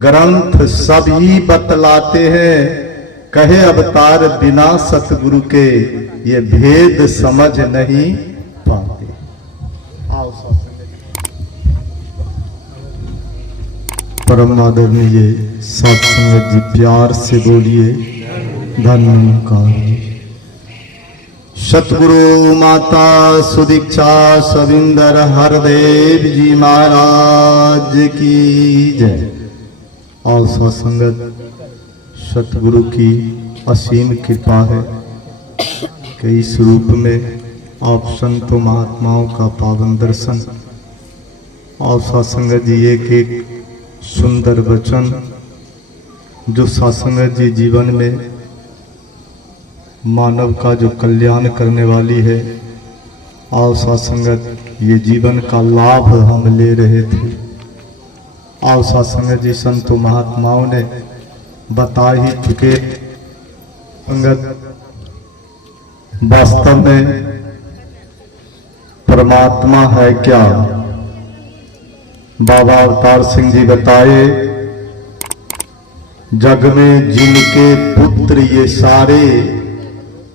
ग्रंथ सभी बतलाते हैं, कहे अवतार बिना सतगुरु के ये भेद समझ नहीं पाते। आओ परम आदरणीय साथ संगत जी, प्यार से बोलिए धन्यवाद। सतगुरु माता सुदीक्षा सविंदर हरदेव जी महाराज की जय। और सत्संगत सतगुरु की असीम कृपा है कि इस रूप में आप संतों महात्माओं का पावन दर्शन और सत्संगत जी एक एक सुंदर वचन जो सत्संगत जी जीवन में मानव का जो कल्याण करने वाली है, और सत्संगत ये जीवन का लाभ हम ले रहे थे। और सत्संगत जी संतों महात्माओं ने बता ही चुके संगत वास्तव में परमात्मा है क्या। बाबा अवतार सिंह जी बताए, जग में जिनके पुत्र ये सारे,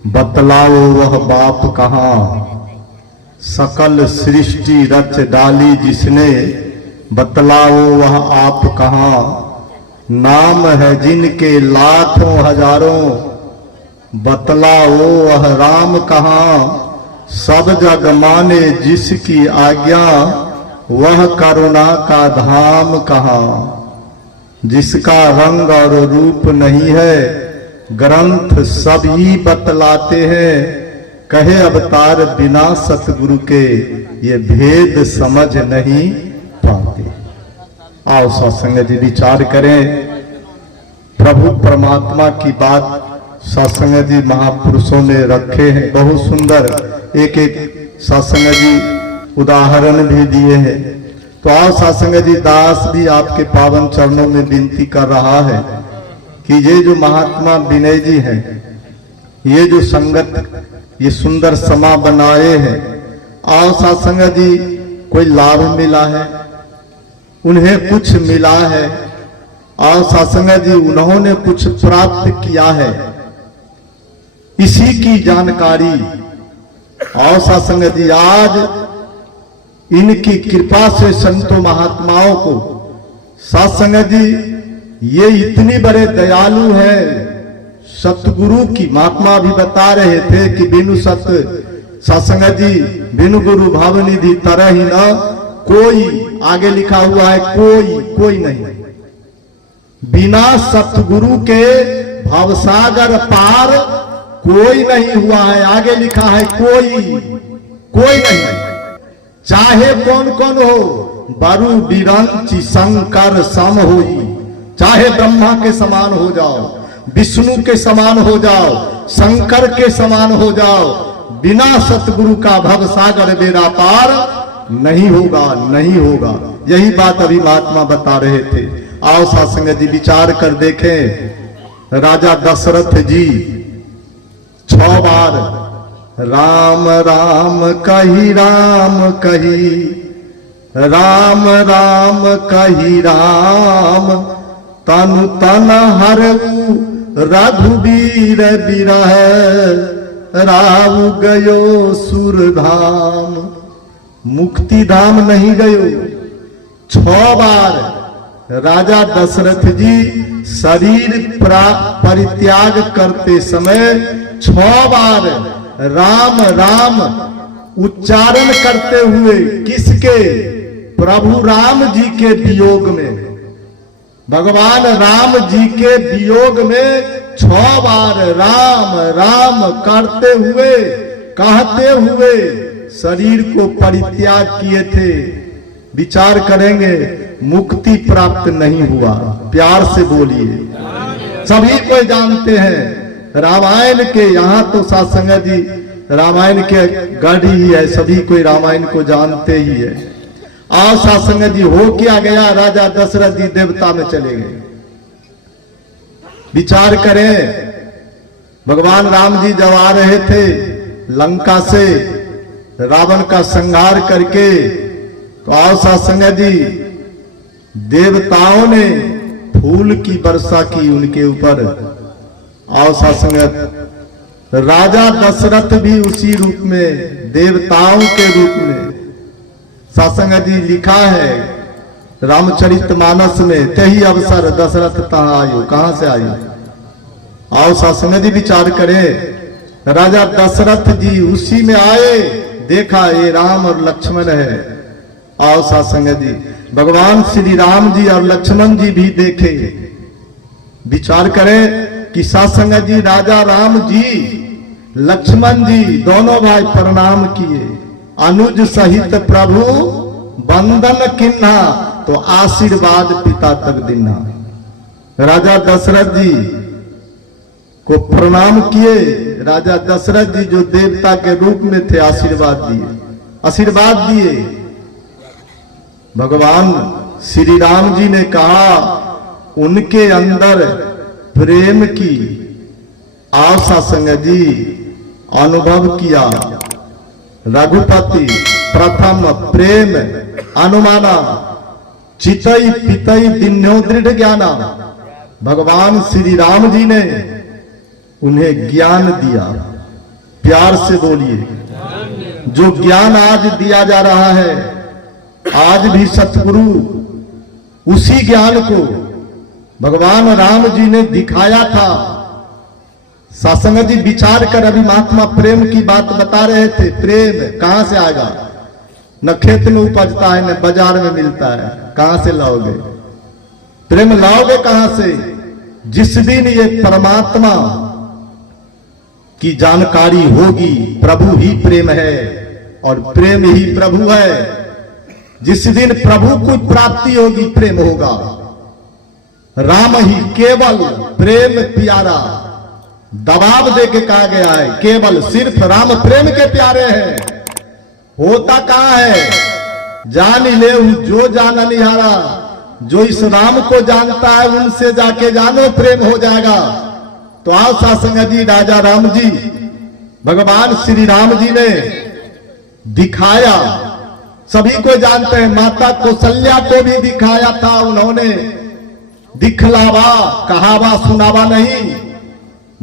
बतलाओ वह बाप कहाँ। सकल सृष्टि रच डाली जिसने, बतलाओ वह आप कहाँ। नाम है जिनके लाखों हजारों, बतलाओ वह राम कहाँ। सब जग माने जिसकी आज्ञा, वह करुणा का धाम कहाँ। जिसका रंग और रूप नहीं है, ग्रंथ सभी बतलाते हैं। कहे अवतार बिना सतगुरु के ये भेद समझ नहीं पाते। आओ सत्संग जी विचार करें। प्रभु परमात्मा की बात सत्संग जी महापुरुषों ने रखे हैं, बहुत सुंदर एक एक सत्संग जी उदाहरण भी दिए हैं। तो आओ सत्संग जी दास भी आपके पावन चरणों में विनती कर रहा है कि ये जो महात्मा विनय जी हैं, ये जो संगत ये सुंदर समा बनाए हैं, आओ सत्संग जी कोई लाभ मिला है, उन्हें कुछ मिला है। आओ सत्संग जी उन्होंने कुछ प्राप्त किया है, इसी की जानकारी। आओ सत्संग जी आज इनकी कृपा से संतों महात्माओं को सत्संग जी ये इतनी बड़े दयालु है। सतगुरु की महात्मा भी बता रहे थे कि बिनु सत सत्संग जी बिनु गुरु भावनिधि तरह ही न कोई, आगे लिखा हुआ है कोई नहीं। बिना सतगुरु के भवसागर पार कोई नहीं हुआ है, आगे लिखा है कोई नहीं। चाहे कौन कौन हो, बरु बिरंची शंकर सम होई। चाहे ब्रह्मा के समान हो जाओ, विष्णु के समान हो जाओ, शंकर के समान हो जाओ, बिना सतगुरु का भवसागर बेड़ा पार नहीं होगा। यही बात अभी महात्मा बता रहे थे। आओ सत्संग जी विचार कर देखें। राजा दशरथ जी 6 बार राम राम कही, राम कही, राम राम कही राम। तनु तन हरऊ रघुबीर बिरह, राव गयो सुरधाम। मुक्ति धाम नहीं गयो। 6 बार राजा दशरथ जी शरीर परित्याग करते समय 6 बार राम राम उच्चारण करते हुए, किसके? प्रभु राम जी के वियोग में, भगवान राम जी के वियोग में 6 बार राम राम करते हुए, कहते हुए शरीर को परित्याग किए थे। विचार करेंगे, मुक्ति प्राप्त नहीं हुआ। प्यार से बोलिए। सभी को जानते हैं रामायण के, यहाँ तो सत्संग जी रामायण के गढ़ ही है, सभी कोई रामायण को जानते ही है। आज सत्संग जी हो क्या गया, राजा दशरथ जी देवता में चले गए। विचार करें, भगवान राम जी जब आ रहे थे लंका से रावण का संहार करके, तो आओ सत्संग जी देवताओं ने फूल की वर्षा की उनके ऊपर। आओ साथ संगत, राजा दशरथ भी उसी रूप में, देवताओं के रूप में। साथ संगत जी लिखा है रामचरितमानस में, तही अवसर दशरथ तहां आयु। कहां से आयु? आओ साथ संगत जी विचार करें, राजा दशरथ जी उसी में आए, देखा ये राम और लक्ष्मण है। आओ साथ संगत जी, भगवान श्री राम जी और लक्ष्मण जी भी देखे। विचार करें कि साथ संगत जी राजा राम जी लक्ष्मण जी दोनों भाई प्रणाम किए, अनुज सहित प्रभु बंदन किन्हा, तो आशीर्वाद पिता तक दिन्हा। राजा दशरथ जी को प्रणाम किए। राजा दशरथ जी जो देवता के रूप में थे आशीर्वाद दिए। भगवान श्री राम जी ने कहा उनके अंदर प्रेम की आशा संगत जी अनुभव किया। रघुपति प्रथम प्रेम अनुमाना, चितई पितई दिन्यो दृढ़ ज्ञाना। भगवान श्री राम जी ने उन्हें ज्ञान दिया। प्यार से बोलिए, जो ज्ञान आज दिया जा रहा है, आज भी सतगुरु उसी ज्ञान को भगवान राम जी ने दिखाया था। सासंग जी विचार कर अभी महात्मा प्रेम की बात बता रहे थे। प्रेम कहां से आएगा? न खेत में उपजता है, न बाजार में मिलता है। कहां से लाओगे प्रेम? लाओगे कहां से? जिस दिन ये परमात्मा की जानकारी होगी, प्रभु ही प्रेम है और प्रेम ही प्रभु है। जिस दिन प्रभु को प्राप्ति होगी, प्रेम होगा। राम ही केवल प्रेम प्यारा, दबाव दे के कहा गया है, केवल सिर्फ राम प्रेम के प्यारे हैं। होता कहां है? जान ही ले जो जाना निहारा। जो इस राम को जानता है उनसे जाके जानो, प्रेम हो जाएगा। तो आओ सासंग जी, राजा राम जी, भगवान श्री राम जी ने दिखाया। सभी को जानते हैं, माता कौशल्या को भी दिखाया था उन्होंने। दिखलावा, कहावा, सुनावा नहीं।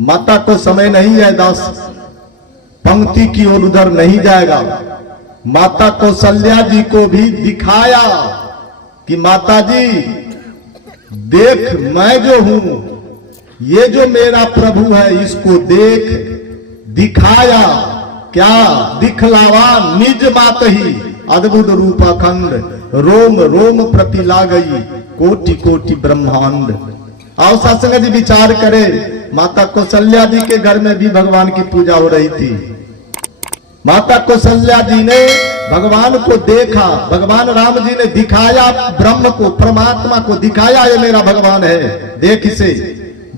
माता को समय नहीं है, दास पंक्ति की ओर उधर नहीं जाएगा। माता कौशल्या जी को भी दिखाया कि माता जी देख, मैं जो हूं, ये जो मेरा प्रभु है, इसको देख। दिखाया क्या? दिखलावा निज मात ही, अद्भुत रूप अखंड, रोम रोम प्रति ला गई, कोटि कोटि ब्रह्मांड। आओ सत्संग जी विचार करें, माता कौशल्या जी के घर में भी भगवान की पूजा हो रही थी। माता कौशल्या जी ने भगवान को देखा, भगवान राम जी ने दिखाया ब्रह्म को, परमात्मा को दिखाया, ये मेरा भगवान है, देख इसे।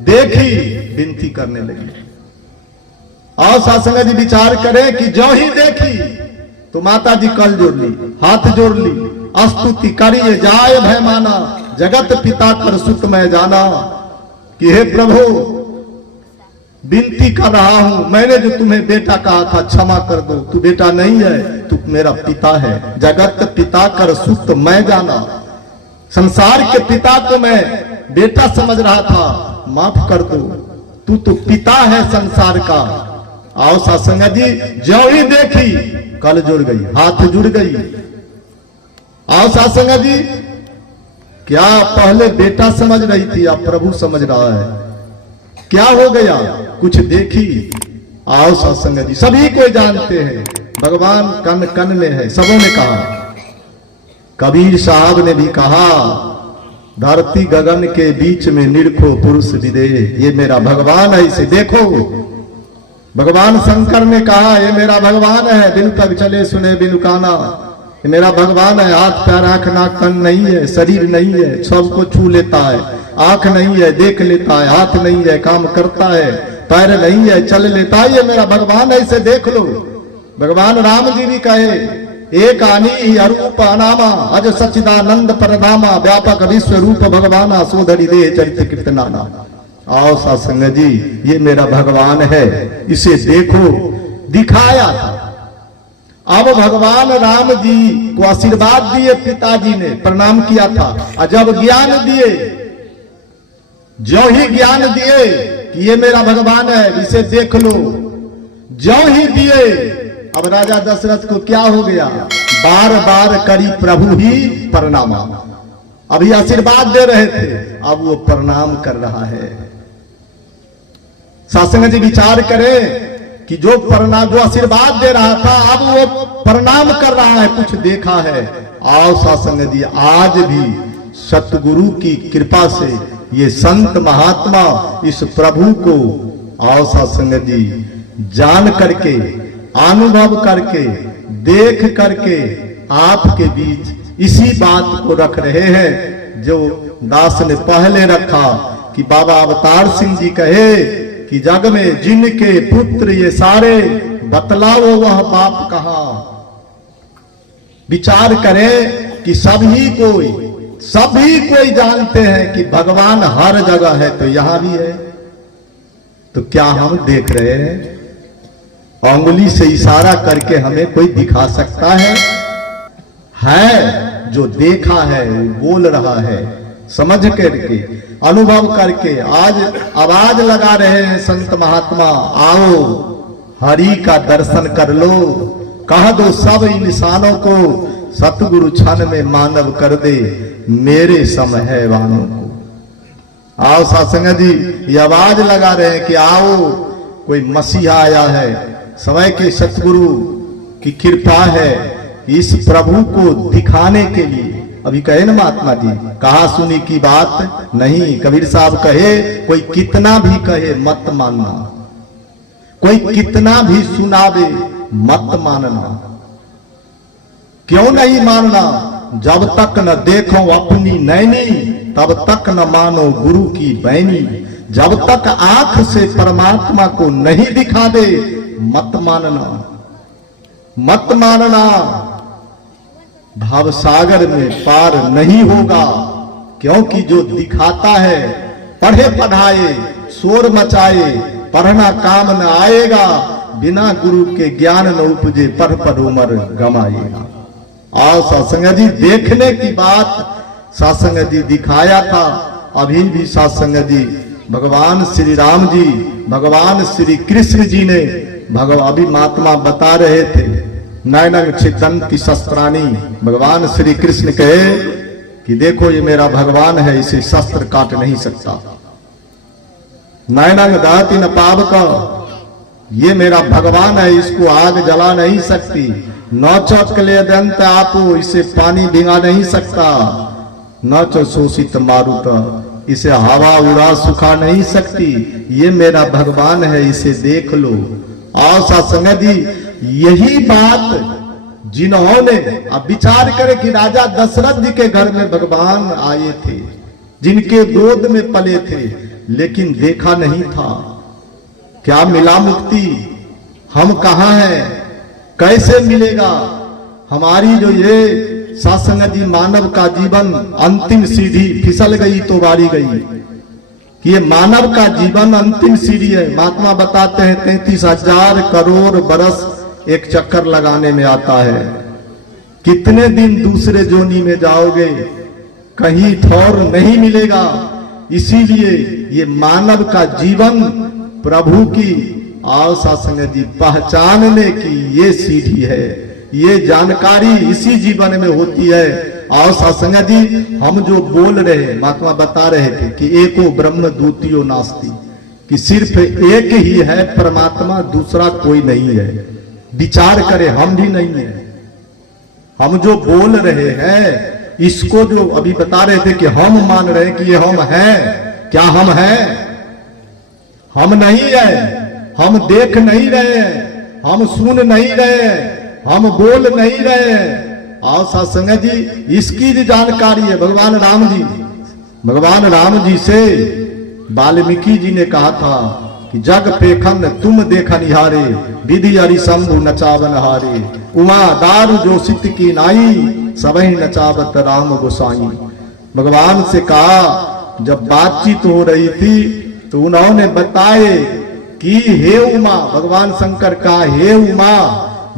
देखी, विनती करने लगी। आओ सत्संग जी विचार करें कि जो ही देखी तो माता जी कल जोड़ ली, हाथ जोड़ ली, स्तुति करिए जाय भय माना, जगत पिता कर सुत मैं जाना। कि हे प्रभु, विनती कर रहा हूं, मैंने जो तुम्हें बेटा कहा था क्षमा कर दो, तू बेटा नहीं है, तू मेरा पिता है। जगत पिता कर सुत मैं जाना। संसार के पिता को मैं बेटा समझ रहा था, माफ कर दो, तू तो पिता है संसार का। आओ सत्संग जी, जो ही देखी कल जुड़ गई, हाथ जुड़ गई। आओ सत्संग जी, क्या पहले बेटा समझ रही थी, अब प्रभु समझ रहा है। क्या हो गया? कुछ देखी। आओ सत्संग जी, सभी को जानते हैं, भगवान कन कन में है, सबों ने कहा। कबीर साहब ने भी कहा, धरती गगन के बीच में निरखो पुरुष विदेह, ये मेरा भगवान है, इसे देखो। भगवान शंकर ने कहा, ये मेरा भगवान है, बिन तक चले सुने बिन काना, ये मेरा भगवान है। हाथ पैर आंख नाक कान नहीं है, शरीर नहीं है, सबको छू लेता है। आंख नहीं है, देख लेता है। हाथ नहीं है, काम करता है। पैर नहीं है, चल लेता है। ये मेरा भगवान है, इसे देख लो। भगवान राम जी भी कहे, एक आनी अरूप अनामा, अज सच्चिदानंद परधामा, व्यापक विश्व रूप भगवाना, सोधरी देह चरित कीर्तनाना। आओ सत्संग जी, ये मेरा भगवान है, इसे देखो। दिखाया था। अब भगवान राम जी को आशीर्वाद दिए, पिताजी ने प्रणाम किया था। और जब ज्ञान दिए ज्यों ही ज्ञान दिए कि ये मेरा भगवान है, इसे देख लो, ज्यों ही दिए, अब राजा दशरथ को क्या हो गया, बार बार करी प्रभु ही प्रणाम। अभी आशीर्वाद दे रहे थे, अब वो प्रणाम कर रहा है। शासन जी विचार करें कि जो आशीर्वाद दे रहा था, अब वो प्रणाम कर रहा है, कुछ देखा है। आओ शासन जी, आज भी सतगुरु की कृपा से ये संत महात्मा इस प्रभु को, आओ शासन जी, जान करके, अनुभव करके, देख करके आपके बीच इसी बात को रख रहे हैं जो दास ने पहले रखा कि बाबा अवतार सिंह जी कहे कि जग में जिनके पुत्र ये सारे, बतलाओ वह बाप कहां। विचार करें कि सभी कोई जानते हैं कि भगवान हर जगह है, तो यहां भी है। तो क्या हम देख रहे हैं? अंगुली से इशारा करके हमें कोई दिखा सकता है? जो देखा है वो बोल रहा है, समझ करके, अनुभव करके आज आवाज लगा रहे हैं संत महात्मा, आओ हरि का दर्शन कर लो, कह दो सब इंसानों को, सतगुरु क्षण में मानव कर दे, मेरे सम है वानों को। आओ सत्संग जी, ये आवाज लगा रहे हैं कि आओ, कोई मसीहा आया है, समय के सतगुरु की कृपा है इस प्रभु को दिखाने के लिए। अभी कहे ना महात्मा जी, कहा सुनी की बात नहीं, कबीर साहब कहे कोई कितना भी कहे मत मानना, कोई कितना भी सुनावे मत मानना। क्यों नहीं मानना? जब तक न देखो अपनी नैनी, तब तक न मानो गुरु की बैनी। जब तक आंख से परमात्मा को नहीं दिखा दे, मत मानना, मत मानना। भावसागर में पार नहीं होगा, क्योंकि जो दिखाता है, पढ़े पढ़ाए शोर मचाए, पढ़ना काम न आएगा, बिना गुरु के ज्ञान न उपजे, पर उमर गमाएगा। आओ सत्संग जी, देखने की बात सत्संग जी दिखाया था। अभी भी सत्संग जी भगवान श्री राम जी, भगवान श्री कृष्ण जी ने, अभी महात्मा बता रहे थे, नैनंग छिदंती शस्त्राणी, भगवान श्री कृष्ण कहे कि देखो ये मेरा भगवान है, इसे शस्त्र काट नहीं सकता। नैनंग दहती न पावक, ये मेरा भगवान है, इसको आग जला नहीं सकती। न चौकले दंत आपो, इसे पानी भिंगा नहीं सकता। न चो शोषित मारुत, इसे हवा उड़ा सुखा नहीं सकती। ये मेरा भगवान है, इसे देख लो। आओ सत्संग जी, यही बात जिन्होंने, अब विचार करें कि राजा दशरथ जी के घर में भगवान आए थे, जिनके गोद में पले थे, लेकिन देखा नहीं था। क्या मिला मुक्ति? हम कहां हैं? कैसे मिलेगा? हमारी जो ये सत्संग जी मानव का जीवन अंतिम सीढ़ी फिसल गई तो बारी गई, कि ये मानव का जीवन अंतिम सीढ़ी है। महात्मा बताते हैं 33,000 करोड़ बरस एक चक्कर लगाने में आता है। कितने दिन दूसरे जोनी में जाओगे, कहीं ठौर नहीं मिलेगा। इसीलिए ये मानव का जीवन प्रभु की, आओ सत्संग जी, पहचानने की ये सीढ़ी है, ये जानकारी इसी जीवन में होती है। आओ सत्संग जी, हम जो बोल रहे, महात्मा बता रहे थे कि एको ब्रह्म द्वितीयो नास्ति, कि सिर्फ एक ही है परमात्मा, दूसरा कोई नहीं है। विचार करें, हम भी नहीं है। हम जो बोल रहे हैं, इसको जो अभी बता रहे थे कि हम मान रहे हैं कि ये हम हैं, क्या हम हैं? हम नहीं है। हम देख नहीं रहे हैं, हम सुन नहीं रहे हैं, हम बोल नहीं रहे हैं। आओ सत्संग जी, इसकी भी जानकारी है। भगवान राम जी से वाल्मीकि जी ने कहा था कि जग पेखन तुम देखन हारे, विधि हरि शंभु नचावन हारे, उमा दारू जो सित की नाई, सबही नचावत राम गोसाई। भगवान से कहा, जब बातचीत हो रही थी तो उन्होंने बताए कि हे उमा, भगवान शंकर का हे उमा,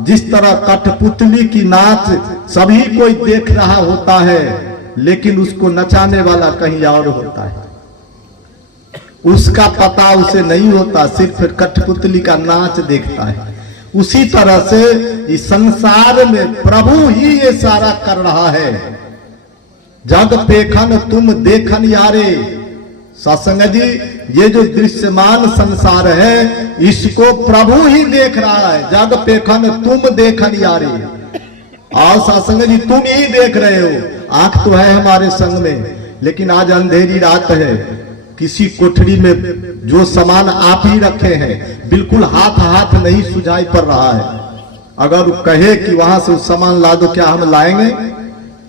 जिस तरह कठपुतली की नाच सभी कोई देख रहा होता है, लेकिन उसको नचाने वाला कहीं और होता है। उसका पता उसे नहीं होता, सिर्फ कठपुतली का नाच देखता है। उसी तरह से इस संसार में प्रभु ही ये सारा कर रहा है। जग पेखन तुम देखन यारे, सत्संग जी ये जो दृश्यमान संसार है इसको प्रभु ही देख रहा है। जग पेखन तुम देखन यारे, और सत्संग जी तुम ही देख रहे हो। आंख तो है हमारे संग में, लेकिन आज अंधेरी रात है, किसी कोठरी में जो सामान आप ही रखे हैं बिल्कुल हाथ हाथ नहीं सुझाई पड़ रहा है। अगर वो कहे कि वहां से उस सामान ला दो, क्या हम लाएंगे?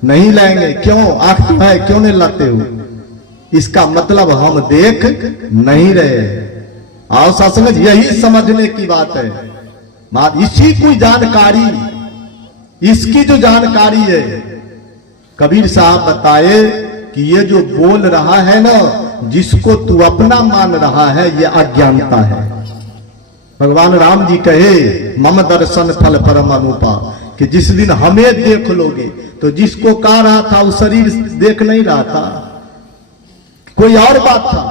नहीं लाएंगे। क्यों? आंख तो है, क्यों नहीं लाते हो? इसका मतलब हम देख नहीं रहे। आओ सत्संग, यही समझने की बात है। इसी कोई जानकारी, इसकी जो जानकारी है, कबीर साहब बताए कि ये जो बोल रहा है ना, जिसको तू अपना मान रहा है, ये अज्ञानता है। भगवान राम जी कहे मम दर्शन फल परम अनुपा, कि जिस दिन हमें देख लोगे, तो जिसको कह रहा था वो शरीर देख नहीं रहा था, कोई और बात था।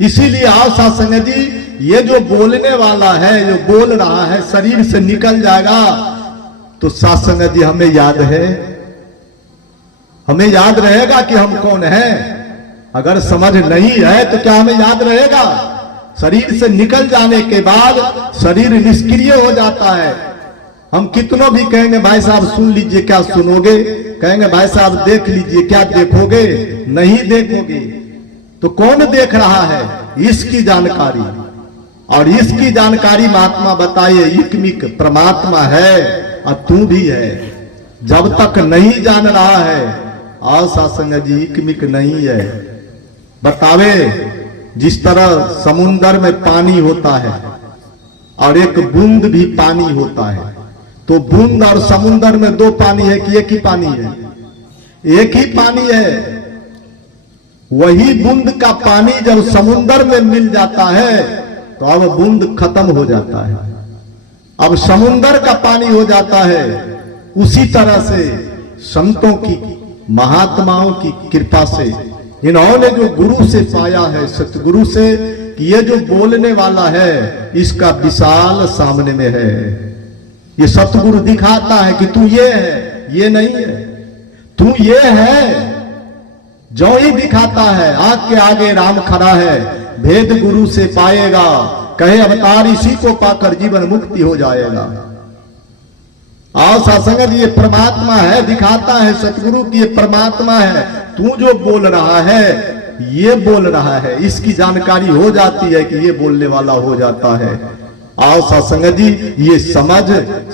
इसीलिए आओ सत्संग जी, ये जो बोलने वाला है, जो बोल रहा है, शरीर से निकल जाएगा तो सत्संग जी हमें याद है, हमें याद रहेगा कि हम कौन हैं। अगर समझ नहीं है तो क्या हमें याद रहेगा? शरीर से निकल जाने के बाद शरीर निष्क्रिय हो जाता है। हम कितनों भी कहेंगे भाई साहब सुन लीजिए, क्या सुनोगे? कहेंगे भाई साहब देख लीजिए, क्या देखोगे? नहीं देखोगे। तो कौन देख रहा है? इसकी जानकारी, और इसकी जानकारी महात्मा बताइए इकमिक परमात्मा है और तू भी है। जब तक नहीं जान रहा है, और सत्संग जी इकमिक नहीं है। बतावे, जिस तरह समुन्द्र में पानी होता है और एक बूंद भी पानी होता है, तो बूंद और समुन्द्र में दो पानी है कि एक ही पानी है? एक ही पानी है। वही बूंद का पानी जब समुन्द्र में मिल जाता है तो अब बूंद खत्म हो जाता है, अब समुन्द्र का पानी हो जाता है। उसी तरह से संतों की, महात्माओं की कृपा से इन्होंने जो गुरु से पाया है, सतगुरु से, कि ये जो बोलने वाला है इसका विशाल सामने में है। ये सतगुरु दिखाता है कि तू ये है, ये नहीं है, तू ये है। जो ही दिखाता है, आग के आगे राम खड़ा है, भेद गुरु से पाएगा, कहे अवतार इसी को पाकर जीवन मुक्ति हो जाएगा। आओ सत्संग जी, ये परमात्मा है, दिखाता है सतगुरु की ये परमात्मा है। तू जो बोल रहा है, ये बोल रहा है, इसकी जानकारी हो जाती है कि ये बोलने वाला हो जाता है। आओ सत्संग जी, ये समझ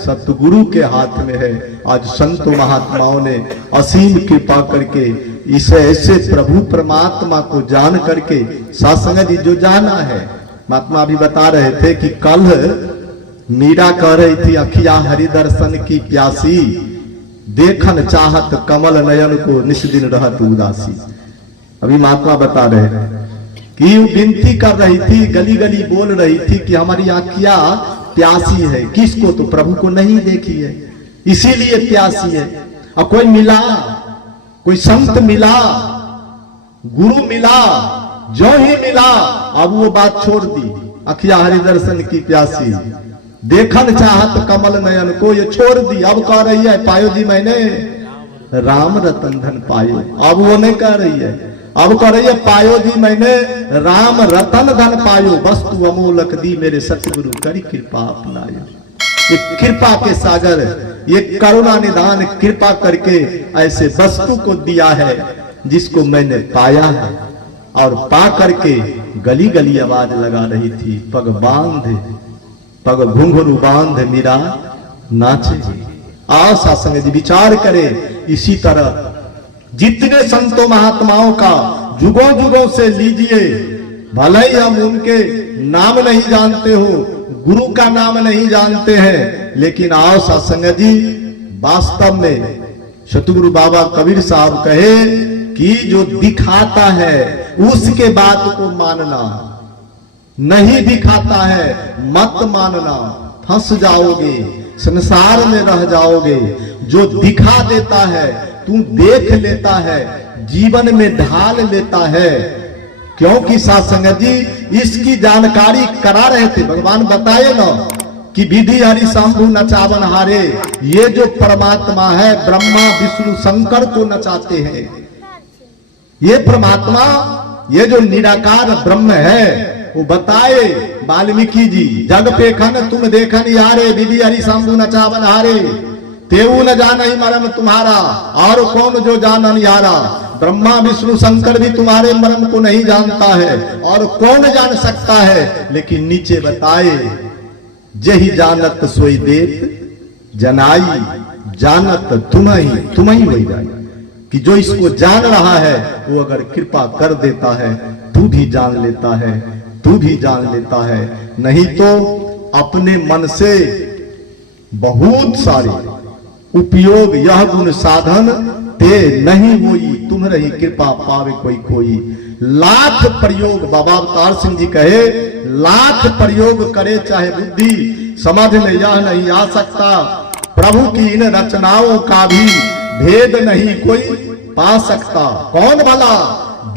सतगुरु के हाथ में है। आज संतों महात्माओं ने असीम कृपा करके इसे ऐसे प्रभु परमात्मा को जान करके, सत्संग जी जो जाना है, महात्मा भी बता रहे थे कि कल मीरा कह रही थी अखिया हरि दर्शन की प्यासी, देखन चाहत कमल नयन को निस दिन रहत उदासी। अभी महात्मा बता रहे कि वो विनती कर रही थी, गली गली बोल रही थी कि हमारी आंखिया प्यासी है। किसको? तो प्रभु को नहीं देखी है, इसीलिए प्यासी है। और कोई मिला, कोई संत मिला, गुरु मिला, जो ही मिला अब वो बात छोड़ दी, अखिया हरि दर्शन की प्यासी, देखन चाहत कमल नयन को, ये छोड़ दी। अब कह रही है पायो जी मैंने राम रतन धन पायो। अब वो नहीं कह रही है, अब कह रही है पायो जी मैंने राम रतन धन पायो, वस्तु अमूलक दी मेरे सतगुरु करी कृपा अपनायो। ये कृपा के सागर, ये करुणा निधान कृपा करके ऐसे वस्तु को दिया है जिसको मैंने पाया है। और पा करके गली गली आवाज लगा रही थी, पग बांध, पग घुंघरू बांध मीरा नाचे। आओ सत्संग जी विचार करे। इसी तरह जितने संतों महात्माओं का जुगों जुगों से लीजिए, भले ही हम उनके नाम नहीं जानते हो, गुरु का नाम नहीं जानते हैं, लेकिन आओ सत्संग जी वास्तव में सतगुरु बाबा कबीर साहब कहे कि जो दिखाता है उसके बात को मानना, नहीं दिखाता है मत मानना, फंस जाओगे, संसार में रह जाओगे। जो दिखा देता है, तू देख लेता है, जीवन में ढाल लेता है, क्योंकि साथ संगत जी इसकी जानकारी करा रहे थे। भगवान बताए ना कि विधि हरि शंभु नचावन हारे, ये जो परमात्मा है ब्रह्मा विष्णु शंकर को नचाते हैं। ये परमात्मा, ये जो निराकार ब्रह्म है वो बताए वाल्मीकि जी, जग पेखन तुम देखन यारे, विधि हरि शंभु नचावन हारे, तेऊ न जाना ही मरम तुम्हारा, और कौन जो जानन यारा। ब्रह्मा विष्णु शंकर भी तुम्हारे मर्म को नहीं जानता है, और कौन जान सकता है। लेकिन नीचे बताए जही जानत सोई देत जनाई, जानत तुम्हें वही जाए, कि जो इसको जान रहा है वो अगर कृपा कर देता है तू भी जान लेता है, तू भी जान लेता है। नहीं तो अपने मन से बहुत सारे उपयोग यह गुण साधन ते नहीं होई, तुम रही कृपा पावे कोई कोई। लाख प्रयोग, बाबा अवतार सिंह जी कहे, लाख प्रयोग करे चाहे बुद्धि, समझ में यह नहीं आ सकता प्रभु की इन रचनाओं का भी भेद नहीं कोई पा सकता। कौन भला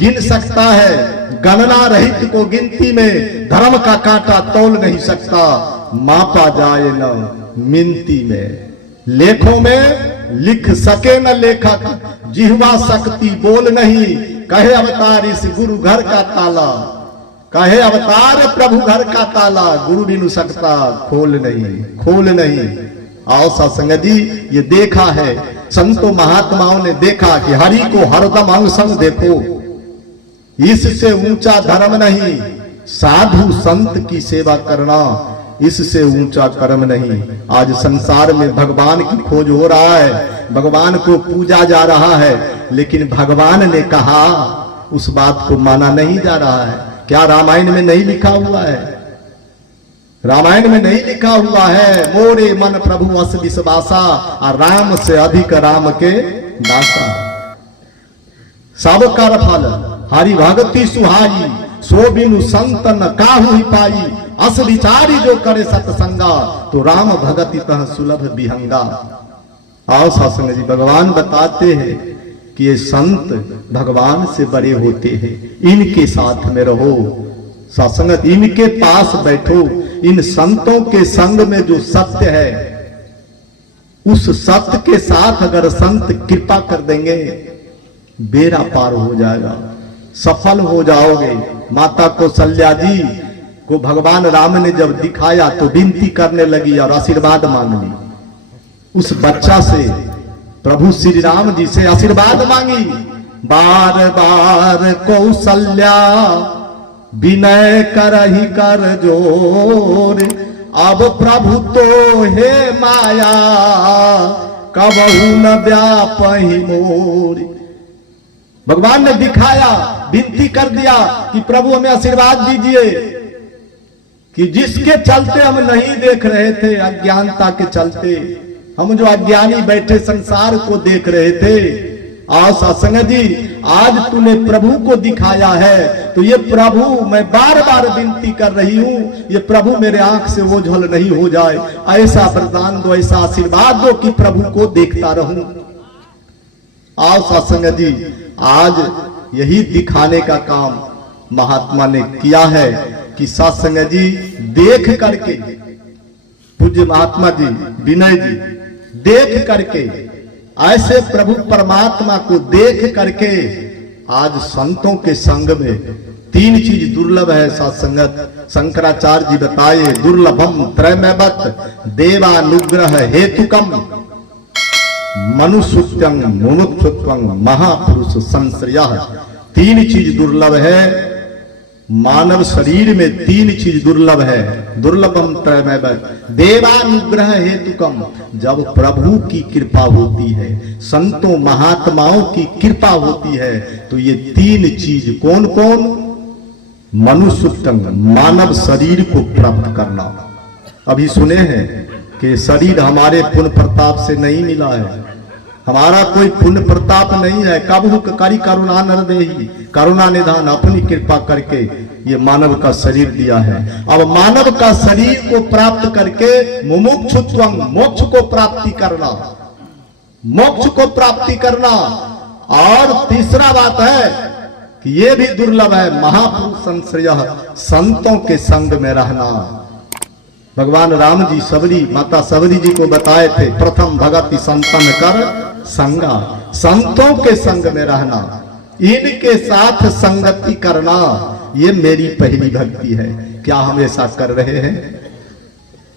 गिन सकता है, गणना रहित को गिनती में धर्म का कांटा तौल नहीं सकता। मापा जाए न मिनती में, लेखों में लिख सके न लेखक, जिह्वा शक्ति बोल नहीं, कहे अवतार इस गुरु घर का ताला, कहे अवतार प्रभु घर का ताला, गुरु बिनु सकता खोल नहीं। आओ सत्संग जी, ये देखा है संतों महात्माओं ने देखा कि हरि को हरदम अंग संग देखो, इससे ऊंचा धर्म नहीं। साधु संत की सेवा करना, इससे ऊंचा कर्म नहीं। आज संसार में भगवान की खोज हो रहा है, भगवान को पूजा जा रहा है, लेकिन भगवान ने कहा उस बात को माना नहीं जा रहा है। क्या रामायण में नहीं लिखा हुआ है? रामायण में नहीं लिखा हुआ है, मोरे मन प्रभु अस विश्वासा, और राम से अधिक राम के दासा। सब कर फल हरि भगति सुहाई, सो बिनु संतन काहू ही पाई, अस विचारी जो करे सत्संगा, तो राम भगति तह सुलभ विहंगा। आओ सत्संग जी, भगवान बताते हैं कि ये संत भगवान से बड़े होते हैं, इनके साथ में रहो सत्संगत, इनके पास बैठो। इन संतों के संग में जो सत्य है, उस सत्य के साथ अगर संत कृपा कर देंगे, बेड़ा पार हो जाएगा, सफल हो जाओगे। माता कौशल्या जी को भगवान राम ने जब दिखाया तो विनती करने लगी और आशीर्वाद मांग ली। उस बच्चा से प्रभु श्री राम जी से आशीर्वाद मांगी, बार बार कौशल्या विनय करहि कर जोर, अब प्रभु तो हे माया कबहू न व्यापहि मोर। भगवान ने दिखाया, विनती कर दिया कि प्रभु हमें आशीर्वाद दीजिए, कि जिसके चलते हम नहीं देख रहे थे, अज्ञानता के चलते हम जो अज्ञानी बैठे संसार को देख रहे थे। आओ सत्संग जी, आज तूने प्रभु को दिखाया है, तो ये प्रभु, मैं बार बार विनती कर रही हूं, ये प्रभु मेरे आंख से ओझल नहीं हो जाए। ऐसा वरदान दो, ऐसा आशीर्वाद दो कि प्रभु को देखता रहूं। आओ सत्संग जी, आज यही दिखाने का काम महात्मा ने किया है कि सत्संग जी देख करके, पूज्य महात्मा जी विनय जी देख करके, ऐसे प्रभु परमात्मा को देख करके, आज संतों के संग में तीन चीज दुर्लभ है सत्संगत। शंकराचार्य जी बताए, दुर्लभम त्रयमेवत देवानुग्रह हेतुकम, मनुष्यत्वं मुमुक्षुत्वं महापुरुष संश्रयः। तीन चीज दुर्लभ है मानव शरीर में, तीन चीज दुर्लभ है। दुर्लभम त्रयमेवत देवानुग्रह हेतुकम, जब प्रभु की कृपा होती है, संतों महात्माओं की कृपा होती है, तो ये तीन चीज कौन कौन? मनुष्यत्वं, मानव शरीर को प्राप्त करना। अभी सुने हैं कि शरीर हमारे पुण्य प्रताप से नहीं मिला है, हमारा कोई पुण्य प्रताप नहीं है। कबहू करी करुणा नर देहि, करुणा निधान, अपनी कृपा करके ये मानव का शरीर दिया है। अब मानव का शरीर को प्राप्त करके मुमुक्षुत्वं, मोक्ष को प्राप्ति करना, मोक्ष को प्राप्ति करना। और तीसरा बात है कि ये भी दुर्लभ है महापुरुष संश्रय संतों के संग में रहना। भगवान राम जी सबरी माता सबरी जी को बताए थे, प्रथम भगति संतन कर संगा, संतों के संग में रहना, इनके साथ संगति करना, ये मेरी पहली भक्ति है। क्या हम ऐसा कर रहे हैं?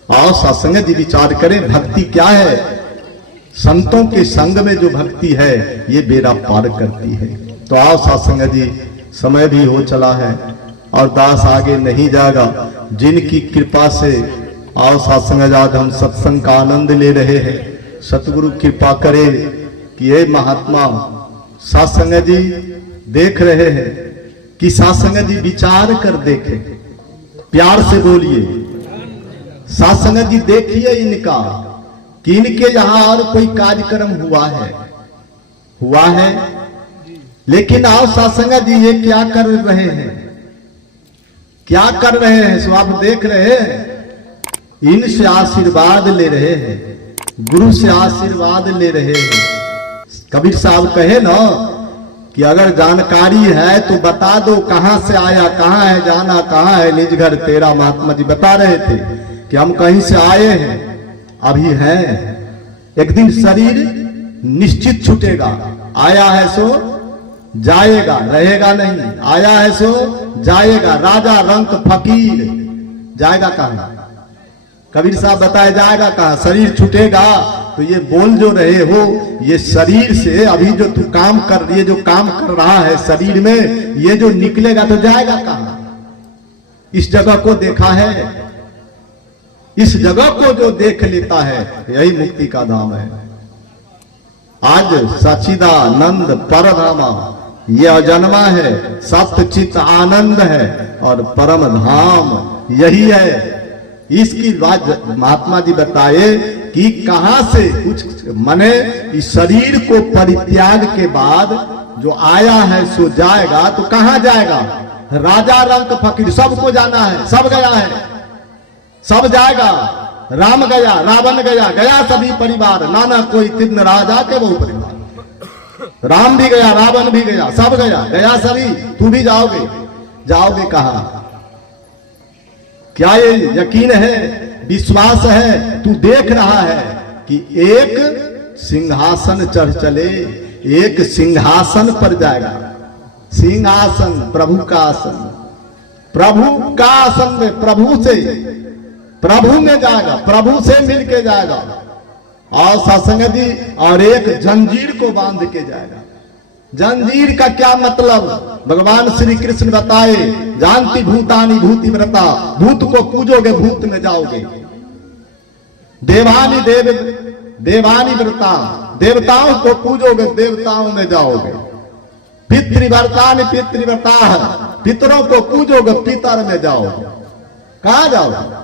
आओ सत्संग जी विचार करें, भक्ति क्या है? संतों के संग में जो भक्ति है ये बेड़ा पार करती है। तो आओ सत्संग जी, समय भी हो चला है और दास आगे नहीं जाएगा। जिनकी कृपा से आओ सत्संग आज हम सत्संग का आनंद ले रहे हैं। सतगुरु कृपा करे कि ये महात्मा सत्संग जी देख रहे हैं कि सत्संग जी विचार कर देखे, प्यार से बोलिए सत्संग जी देखिए इनका कि इनके यहां और कोई कार्यक्रम हुआ है, लेकिन आओ सत्संग जी ये क्या कर रहे हैं, क्या कर रहे हैं सो आप देख रहे हैं। इनसे आशीर्वाद ले रहे हैं, गुरु से आशीर्वाद ले रहे हैं। कबीर साहब कहे ना कि अगर जानकारी है तो बता दो कहां से आया, कहां है जाना, कहां है निज घर तेरा। महात्मा जी बता रहे थे कि हम कहीं से आए हैं, अभी हैं, एक दिन शरीर निश्चित छूटेगा। आया है सो जाएगा, रहेगा नहीं, आया है सो जाएगा। राजा रंक फकीर जाएगा कहां? कबीर साहब बताए जाएगा कहां? शरीर छूटेगा। तो ये बोल जो रहे हो, ये शरीर से अभी जो तू काम कर रही है, जो काम कर रहा है शरीर में, ये जो निकलेगा तो जाएगा कहां? इस जगह को देखा है? इस जगह को जो देख लेता है यही मुक्ति का धाम है। आज सच्चिदानंद परधामा ये अजन्मा है, सत्यचित आनंद है और परम धाम यही है। इसकी बात महात्मा जी बताए कि कहां से कुछ मने इस शरीर को परित्याग के बाद जो आया है सो जाएगा। तो कहां जाएगा? राजा रंक फकीर सबको जाना है, सब गया है, सब जाएगा। राम गया, रावण गया, गया सभी परिवार, नाना कोई तीन राजा के बहु परिवार। राम भी गया, रावण भी गया, सब गया, गया सभी। तू भी जाओगे, जाओगे कहां? क्या ये यकीन है, विश्वास है? तू देख रहा है कि एक सिंहासन चढ़ चले, एक सिंहासन पर जाएगा। सिंहासन प्रभु का आसन, प्रभु का आसन में प्रभु से, प्रभु में जाएगा, प्रभु से मिलके जाएगा। और सत्संग जी, और एक जंजीर को बांध के जाएगा। जंजीर का क्या मतलब? भगवान श्री कृष्ण बताए, जानती भूतानी भूति व्रता, भूत को पूजोगे भूत में जाओगे। देवानी देवानी व्रता, देवताओं को पूजोगे देवताओं में जाओगे। पितृव्रतानि पितृव्रता, पितरों को पूजोगे पितर में जाओगे। कहां जाओगे?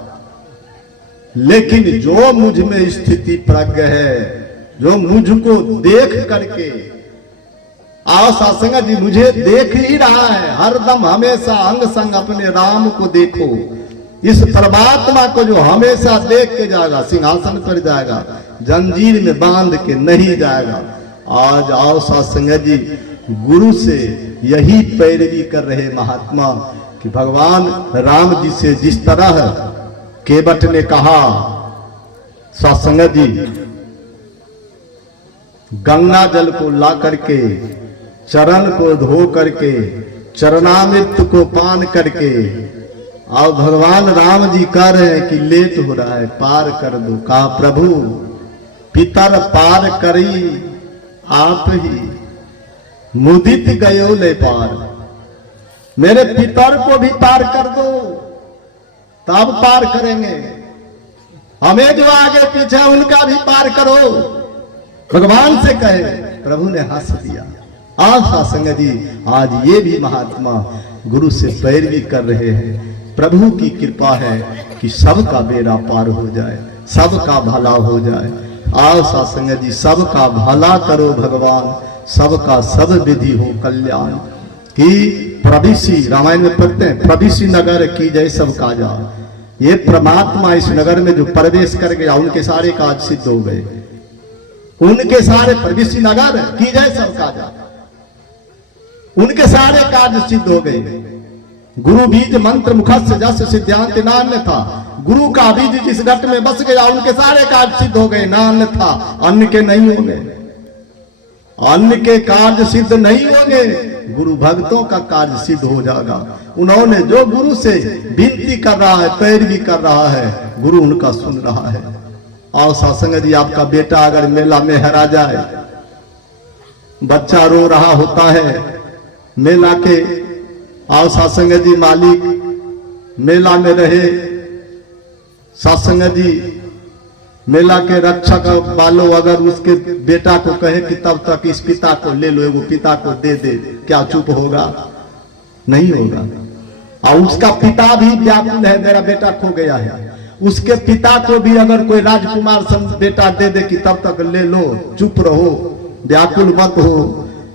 लेकिन जो मुझ में स्थिति प्रज्ञ है, जो मुझको देख करके, आओ सत्संग जी मुझे देख ही रहा है, हरदम हमेशा अंग संग अपने राम को देखो। इस परमात्मा को जो हमेशा देख के जाएगा, सिंहासन पर जाएगा, जंजीर में बांध के नहीं जाएगा। आज आओ सत्संग जी, गुरु से यही पैरवी कर रहे महात्मा कि भगवान राम जी से जिस तरह केवट ने कहा, सत्संग जी गंगा जल को ला करके, चरण को धो करके, चरणामृत को पान करके, और भगवान राम जी कह रहे हैं कि लेट हो रहा है, पार कर दो। कहा प्रभु पितर पार करी आप ही, मुदित गयो ले पार। मेरे पितर को भी पार कर दो, तब पार करेंगे। हमें जो आगे पीछे उनका भी पार करो, भगवान से कहे। प्रभु ने हंस दिया। आज सत्संग जी, आज ये भी महात्मा गुरु से पैरवी कर रहे हैं। प्रभु की कृपा है कि सबका बेड़ा पार हो जाए, सबका भला हो जाए। आज सत्संग जी, सबका भला करो भगवान, सबका सब विधि हो कल्याण। कि प्रविशी, रामायण में पढ़ते हैं, प्रविशी नगर की जय सब काजा। ये परमात्मा इस नगर में जो प्रवेश कर गया, उनके सारे काज सिद्ध हो गए। उनके सारे प्रविशी नगर की जय सब काजा। उनके सारे कार्य सिद्ध हो गए। गुरु बीज मंत्र मुखस्य जस सिद्धांत नान्य था। गुरु का बीज जिस घट में बस गया उनके सारे कार्य सिद्ध हो गए, नान्य था अन्य के नहीं होंगे। अन्य के कार्य सिद्ध नहीं होंगे, गुरु भक्तों का कार्य सिद्ध हो जाएगा। उन्होंने जो गुरु से विनती कर रहा है, पैरवी कर रहा है, गुरु उनका सुन रहा है। आओ सत्संग जी, आपका बेटा अगर मेला में हरा जाए, बच्चा रो रहा होता है मेला के, आओ सत्संग जी मालिक मेला में रहे, सत्संग जी मेला के रक्षक वालों अगर उसके बेटा को कहे कि तब तक इस पिता को ले लो, वो पिता को दे दे, क्या चुप होगा? नहीं होगा। और उसका पिता भी व्याकुल है, मेरा बेटा खो गया है। उसके पिता को भी अगर कोई राजकुमार बेटा दे दे कि तब तक ले लो, चुप रहो, व्याकुल मत हो,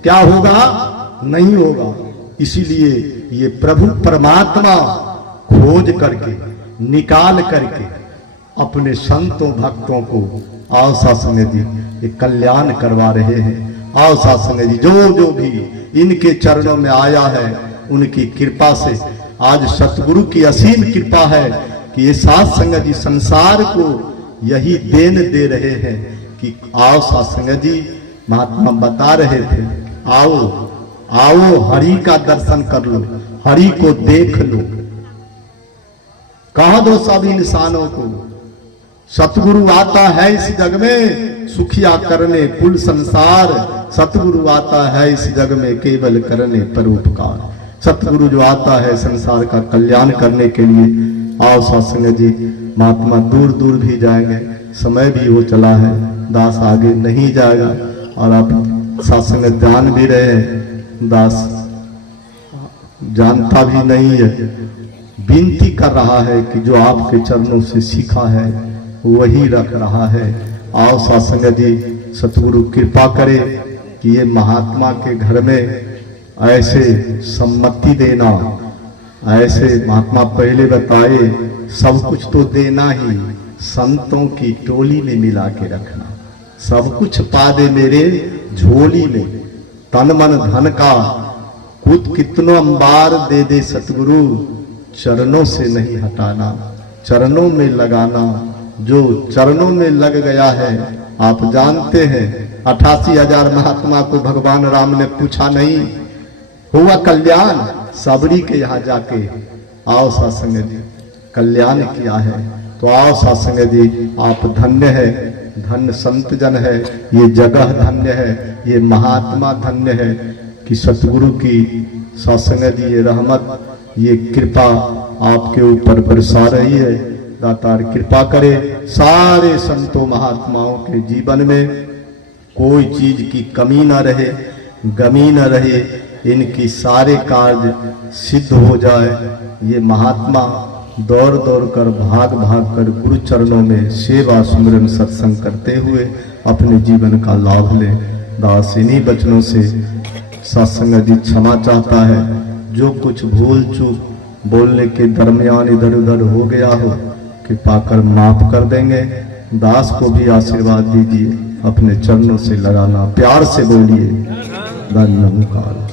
क्या होगा? नहीं होगा। इसीलिए ये प्रभु परमात्मा खोज करके निकाल करके अपने संतों भक्तों को आओ सत्संग जी ये कल्याण करवा रहे हैं। आओ सत्संग जी, जो भी इनके चरणों में आया है उनकी कृपा से आज सतगुरु की असीम कृपा है कि ये सत्संग जी संसार को यही देन दे रहे हैं कि आओ सत्संग जी। महात्मा बता रहे थे, आओ आओ हरि का दर्शन कर लो, हरि को देख लो। कह दो सब इंसानों को सतगुरु आता है इस जग में सुखिया करने कुल संसार। सतगुरु आता है इस जग में केवल करने परोपकार। सतगुरु जो आता है संसार का कल्याण करने के लिए। आओ सत्संग जी, महात्मा दूर दूर भी जाएंगे, समय भी हो चला है, दास आगे नहीं जाएगा। और आप सत्संग जान भी रहे हैं, दास जानता भी नहीं है, विनती कर रहा है कि जो आपके चरणों से सीखा है वही रख रहा है। आओ सत्संग जी, सतगुरु कृपा करे कि ये महात्मा के घर में ऐसे सम्मति देना, ऐसे महात्मा पहले बताए सब कुछ तो देना ही, संतों की टोली में मिला के रखना। सब कुछ पा दे मेरे झोली में, तन मन धन का खुद कितनो अंबार दे दे सतगुरु, चरणों से नहीं हटाना, चरणों में लगाना। जो चरणों में लग गया है, आप जानते हैं 88,000 महात्मा को भगवान राम ने पूछा नहीं, हुआ कल्याण सबरी के यहाँ जाके। आओ सत्संग जी, कल्याण किया है। तो आओ सत्संग जी, आप धन्य है, धन्य संत जन है, ये जगह धन्य है, ये महात्मा धन्य है कि सतगुरु की सत्संग जी ये रहमत, ये कृपा आपके ऊपर बरसा रही है। दातार कृपा करे सारे संतों महात्माओं के जीवन में कोई चीज की कमी न रहे, गमी न रहे, इनकी सारे कार्य सिद्ध हो जाए। ये महात्मा दौड़ दौड़ कर भाग भाग कर गुरु चरणों में सेवा सुमिरन सत्संग करते हुए अपने जीवन का लाभ लें। दास इन्हीं वचनों से सत्संग जी क्षमा चाहता है। जो कुछ भूल चूक बोलने के दरमियान इधर उधर हो गया हो, कृपा कर माफ कर देंगे। दास को भी आशीर्वाद दीजिए, अपने चरणों से लगाना, प्यार से बोलिए धन्यवाद।